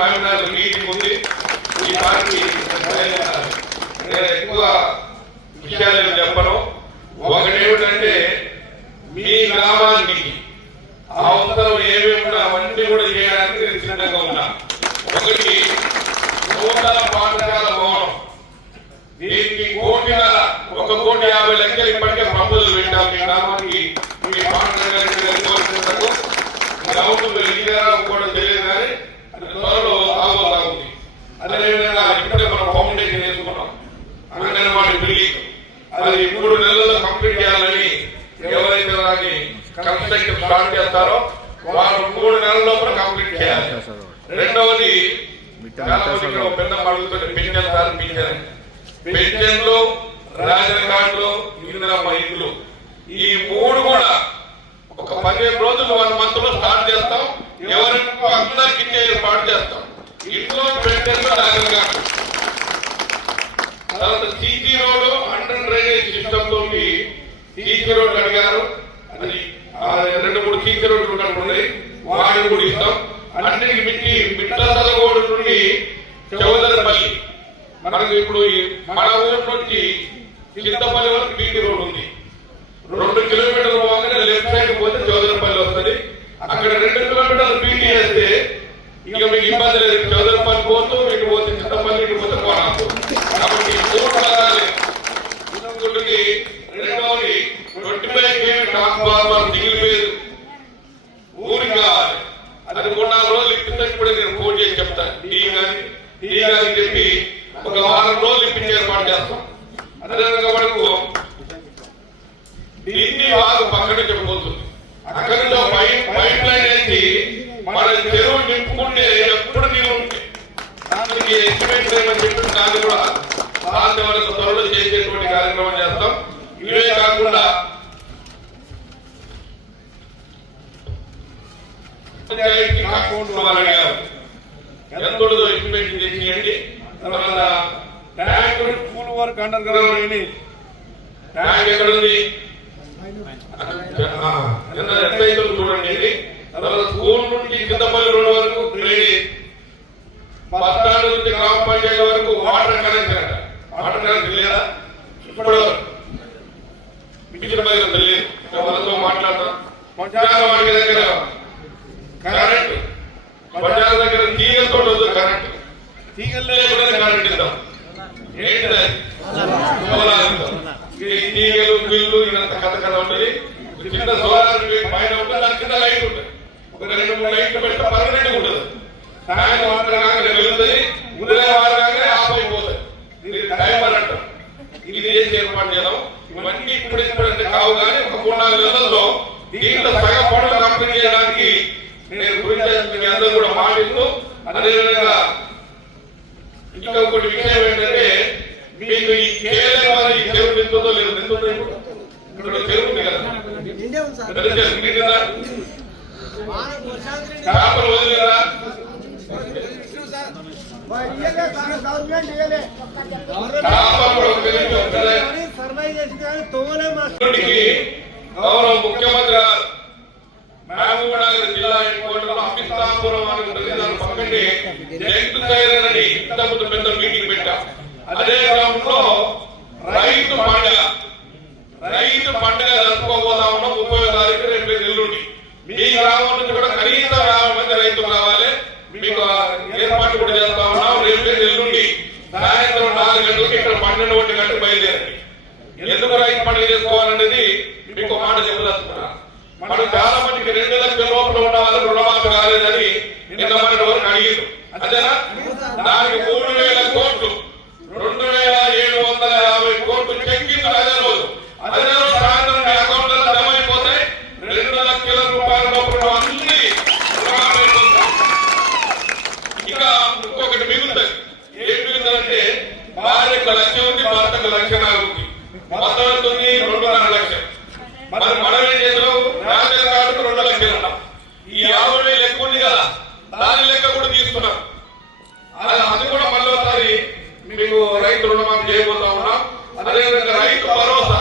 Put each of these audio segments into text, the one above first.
మహిళల మీటింగ్ ఉంది. ఈ పార్టీ నేను ఎక్కువ విషయాలు చెప్పను. ఒకటి ఏమిటంటే మీ గ్రామానికి అవసరం ఏమేమి ఉన్నా అవన్నీ కూడా చేయడానికి నేను సిద్ధంగా ఉన్నా. ఒకటి నూతన పాఠశాల భవనం, దీనికి 1,50,00,000 ఇప్పటికే ప్రపోజల్ పెట్టాం. మీ గ్రామానికి మీ పాఠశాల గ్రౌండ్ కూడా తెలియదు కానీ అది త్వరలో ఆగోతా ఉంది. అదేవిధంగా ఇప్పుడే మనం ఫౌండేషన్ వేసుకున్నాం. అంగన్వాడీ బిల్డింగ్ అది 3 నెలల్లో కంప్లీట్ చేయాలని ఎవరైతే దాన్ని కన్స్ట్రక్షన్ స్టార్ట్ చేస్తారో వాళ్ళు 3 నెలల లోపల కంప్లీట్ చేయాలి. రెండవది చాలా మంది పెద్ద అడుగుతుంది పెన్షన్ సార్ పెన్షన్లు, రేషన్ కార్డులు, ఇందిరమ్మ ఇల్లు, ఈ 3 కూడా ఒక 15 రోజులు 1 month లో స్టార్ట్ చేస్తాం. ఎవరికి అందరికి ఏర్పాటు చేస్తాం. ఇంట్లో పెన్షన్లు, రేషన్ కార్డు, తర్వాత CC road, under drainage system తోటి సీసీ రోడ్లు అడిగారు. అది 2-3 సీసీ రోడ్లు ఉన్నట్టున్నాయి, వాటిని కూడా ఇస్తాం. అన్నిటికి మించి మిట్టసలగోడు నుండి చౌదరపల్లి, మనకు ఇప్పుడు మన ఊరు నుంచి చింతపల్లి వరకు బీటీ రోడ్ ఉంది. 2 కిలోమీటర్లు పోగానే లెఫ్ట్ సైడ్ పోతే చౌదరపల్లి వస్తుంది. అక్కడ 2 కిలోమీటర్లు బీటీ వేస్తే ఇక మీకు ఇబ్బంది లేదు. చౌదరపల్లి పోతూ ఇటు పోతే చింతపల్లి, ఇటు పోతే కోనాలు. కాబట్టి 3 పదాలే. రెండవది 25 kV ట్రాన్స్ఫార్మర్ దిగిలిపోయేది ఊరికి కావాలి. అది 3-4 రోజులు ఇప్పిస్తే ఇప్పుడు నేను ఫోన్ చేసి చెప్తాను. టీ గారికి చెప్పి ఒక 1 వారం రోజులు ఇప్పించి ఏర్పాటు చేస్తాం. అదేవిధంగా మనకు ఢిల్లీ వాగు పక్కన చెప్పబోతుంది. అక్కడి నుంచి పైప్ లైన్ వేసి మన చెరువు నింపుకుంటే ఎప్పుడు నీళ్ళు ఉంటాయి. దానికి ఎస్టిమేట్ ఏమని చెప్పి దాన్ని కూడా సాధ్యమైనంత త్వరలో చేసేటువంటి కార్యక్రమం చేస్తాం. ఇవే కాకుండా ఎంతో ఎస్టిమేట్ చేసేయండి. తర్వాత tank school work under ground tank ఎక్కడ ఉంది ఎట్లయితే చూడండి. తర్వాత స్కూల్ నుండి చింతపల్లి రోడ్ వరకు డ్రైనేజ్, బస్ స్టాండ్ నుంచి గ్రామ పంచాయతీ వరకు వాటర్ కనెక్షన్ అంట. వాటర్ కనెక్షన్ లేదా ఇప్పుడు తెలియదు. ఎవరితో మాట్లాడతాం. వాటి దగ్గర కరెంట్, బజార్ దగ్గర తీగలతో కరెంట్, తీగలు కరెంట్ ఇద్దాం. ఏంటి తీగలు బిల్లు ఇదంత కథ ఉంటుంది. చిన్న సోలార్ పైన ఉంటుంది, దాని కింద లైట్ ఉంటుంది. ఒక 2-3 లైట్లు పెడితే పర్మనెంట్ ఉంటుంది. సాయంత్రం వాడగానే వెళ్తుంది, ఉదయం వాడగానే ఆఫ్ అయిపోతుంది. దీనికి టైమర్ అంటాం. ఇది చేసి ఏర్పాటు చేద్దాం. ఇవన్నీ ఇప్పుడంటే కావు కానీ ఒక 3-4 నెలల్లో దీంట్లో సగం పనులు కంప్లీట్ చేయడానికి నేను గురించి మీ అందరూ కూడా మాటిస్తూ, అదేవిధంగా ఇంకొకటి విషయం ఏంటంటే మీకు ఈ కేరళ ఈ చెరువు నింతుందో లేదు. నింతుందో ఇక్కడ చెరువు ఉంది కదా, చేపలు వదిలేదా? గౌరవ ముఖ్యమంత్రి మహబూబ్నగర్ జిల్లా హెడ్క్వార్టర్ లో అమితాపురం అని ఉంటుంది. దాని పక్కనే జంతు సైరని ఇంత పెద్ద మీటింగ్ పెట్టాం. అదే గ్రామంలో రైతు పండుగ జరుపుకోబోతా ఉన్నాం. 30వ తారీఖు రేపు ఎల్లుండి. మీ గ్రామం నుంచి కూడా కనీసం 50 మంది రైతులు కావాలి. మీకు ఏర్పాటు కూడా చేస్తా ఉన్నాం. రేపు ఎల్లుండి సాయంత్రం 4 గంటలకు ఇక్కడ 12-1 గంటలకు బయలుదేరండి. ఎందుకు రైతు పండుగ చేసుకోవాలనేది మీకు మాట చెప్పదలుచుకున్నా. మనం చాలా మందికి 2 లక్షల లోపల ఉన్న వాళ్ళు రుణమాఫీ కాలేదని నిన్న మన వరకు అడిగారు. అదేనా? దానికి 3,000 కోట్లు, 2,750 కోట్లు చెక్కింది. అదే రోజు సాయంత్రం మీ అకౌంట్ లో జమ అయిపోతాయి. 2 లక్షల రూపాయల లోపల అన్ని రుణమాఫీ అయిపోతాయి. ఇక ఇంకొకటి మిగులుతుంది. ఏం మిగులుతుందంటే భార్యకు 1 లక్ష ఉంది, భర్తకు 1,04,000 ఉంది. మొత్తం ఎంత ఉంది? 2,5 లక్షలు. మరి మనం ఏం చేసాం? రేషన్ కార్డుకు 2 లక్షలు ఉన్నాం. ఈ 50,000 లెక్క ఉంది కదా, దాని లెక్క కూడా తీసుకున్నాం. అది కూడా మళ్ళీ ఒకసారి మీకు రైతు రుణమాఫీ చేయబోతా ఉన్నాం. అదేవిధంగా రైతు భరోసా,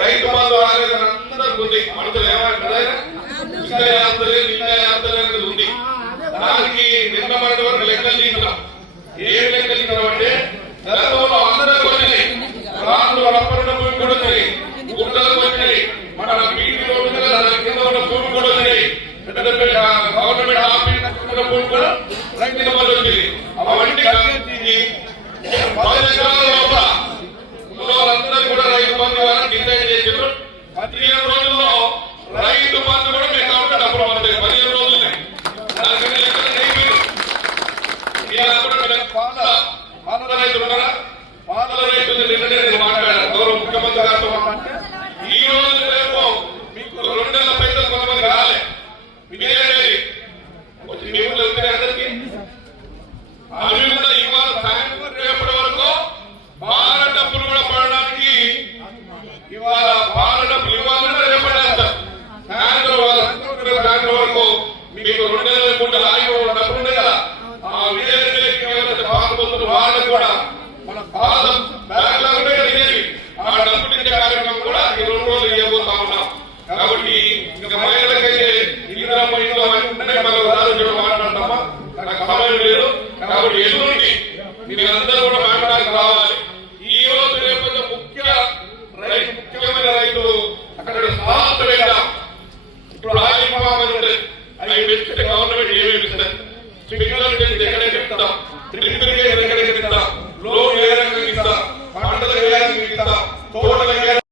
రైతు బంధు అనేది అందరికి ఉంది. మనసులు ఏమంటారు? ఇంకా యాత్రలేదు ఉంది. దానికి నిన్న మన వరకు లెక్క ఏం లెక్కలించామంటే గతంలో అందరికి వచ్చినాయి, రాళ్ళు రప్పరణ భూమి కూడా వచ్చినాయి, గుంటలకు వచ్చినాయి, మన బీటీ రోడ్డు కింద ఉన్న భూమి కూడా వచ్చినాయి, గవర్నమెంట్ ఆఫీస్ భూమి కూడా రైతు వచ్చింది. అవన్నీ కలిసి 10 ఎకరాల లోపల వాళ్ళందరూ కూడా రైతు బంధు ద్వారా డిసైడ్ చేసారు. 15 రోజుల్లో రైతు బంధు కూడా మీకు కాబట్టి డబ్బులు పడతాయి. 15 రోజులే దాని పాల రైతులు ఉన్నారా? పాల రైతులు నిన్ననే నేను మాట్లాడాను గౌరవ ముఖ్యమంత్రి గారితో. ఈ రోజు రేపు మీకు 2 నెలల పైసలు కొంతమంది రాలే, వచ్చి మీ ఊళ్ళో అందరికీ అవి కూడా ఇవాళ సాయంత్రం రేపటి వరకు బాల డబ్బులు కూడా పడడానికి ఇవాళ బాల డబ్బులు ఇవ్వాలంటే రేపడేస్తారు. సాయంత్రం వరకు మీకు 2 నెలల 3 నెలలు ఆగి డబ్బులు ఉన్నాయి కదా, ఆ విజయవాడ బాధపడుతున్న వాళ్ళకు కూడా మన బాధ బ్యాక్లాగ్ ఇదేవి ఆ డబ్బులు ఇచ్చే కార్యక్రమం కూడా ఈ 2 రోజులు ఇవ్వబోతా ఉన్నాం. కాబట్టి ఇంకా మహిళలకైతే ఇందిరా మహిళలు అవన్నీ ఉన్నాయి, మనం మాట్లాడతామా, నాకు సమయం లేదు. కాబట్టి ఎల్లుండి మీరందరూ కూడా మాట్లాడడానికి రావాలి. ఈ రోజు రేపు ముఖ్యమైన రైతు అక్కడ స్థానం వెళ్ళాం. ఇప్పుడు ఆయుర్మామని ఉంటుంది, అవి పెంచితే గవర్నమెంట్ ఏమేమి ఇస్తుంది, స్పీకర్లు ఎక్కడైతే చెప్తాం,